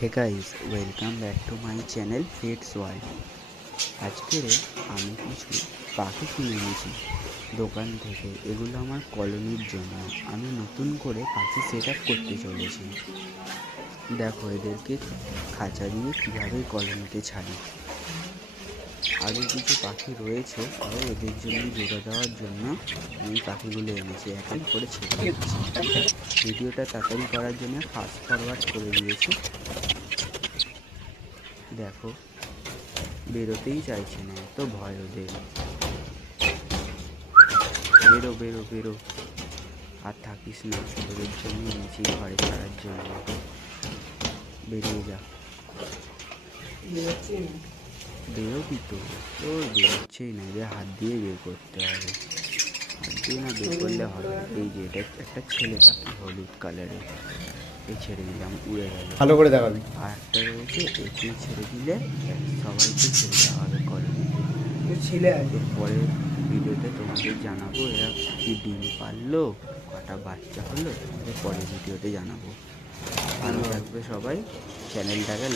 Hey guys, welcome back to my channel pets world. আজকে আমি কিছু পাখি কিনে এনেছি দোকান থেকে। এগুলো আমার কলোনির জন্য। আমি নতুন করে পাখি সেট আপ করতে চলেছি। দেখো এদেরকে খাঁচা দিয়ে কীভাবে কলোনিতে ছাড়ি। আরও কিছু পাখি রয়েছে, তাও এদের জন্য জোড়া দেওয়ার জন্য আমি পাখিগুলো এনেছি। এক এক করে ছেড়ে দিচ্ছি। ভিডিওটা তাড়াতাড়ি করার জন্য ফাস্ট ফরওয়ার্ড করে দিয়েছি। দেখো বেরোতেই চাইছে না, এত ভয় ওদের। বেরো বেরো বেরো, আর থাকিস না, তোদের জন্য এনেছি ঘরে ছাড়ার জন্য। বেরিয়ে যা। বেরোবি তো? তোর বেরোচ্ছেই না, এদের হাত দিয়ে বের করতে হবে। হাত দিয়ে না বের করলে হবে। এই যে এটা একটা ছেলে পাখি, হলুদ কালারের। এই ছেড়ে দিলাম, উড়ে গেল। ভালো করে দেখাবি। আর একটা রয়েছে, একে ছেড়ে দিলে সবাইকে ছেড়ে দেওয়া হবে কলোনিতে। এরপরে ভিডিওতে তোমাদের জানাবো এরা কি ডিম পারলো, কটা বাচ্চা হলো, তোমাদের পরের ভিডিওতে জানাবো। ভালো থাকবে সবাই, চ্যানেলটাকে